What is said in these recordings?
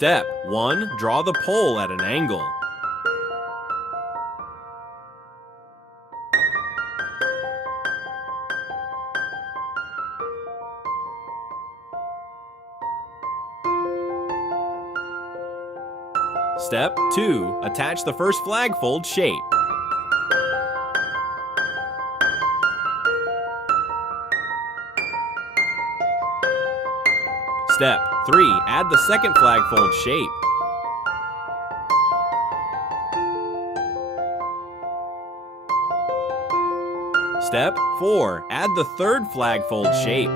Step 1. Draw the pole at an angle. Step 2. Attach the first flagfold shape. Step 3. Add the second flagfold shape. Step 4. Add the third flagfold shape.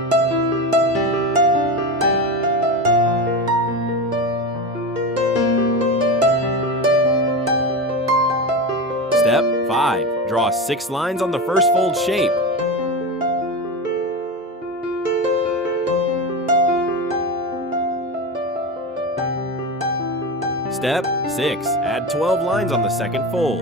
Step 5. Draw 6 lines on the first fold shape. Step 6. Add 12 lines on the second fold.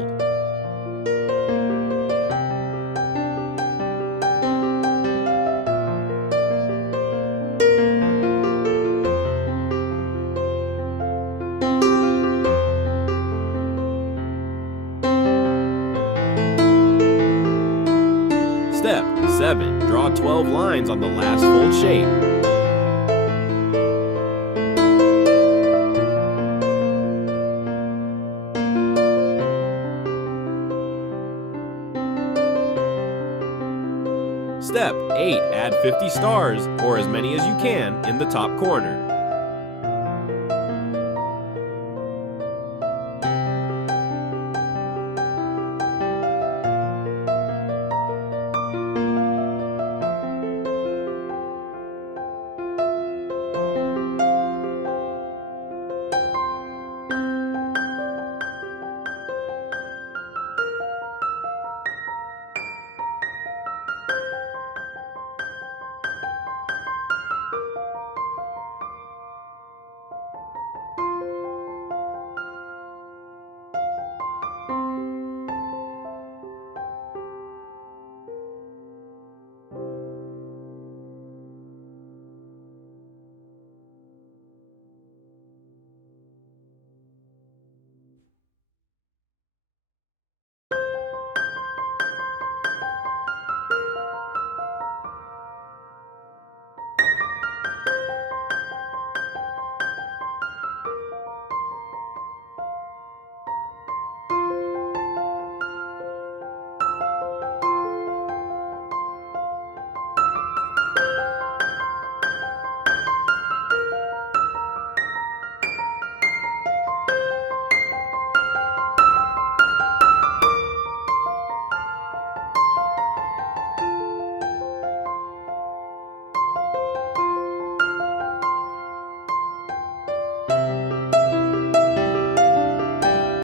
Step 7. Draw 12 lines on the last fold shape. Step 8. Add 50 stars, or as many as you can, in the top corner.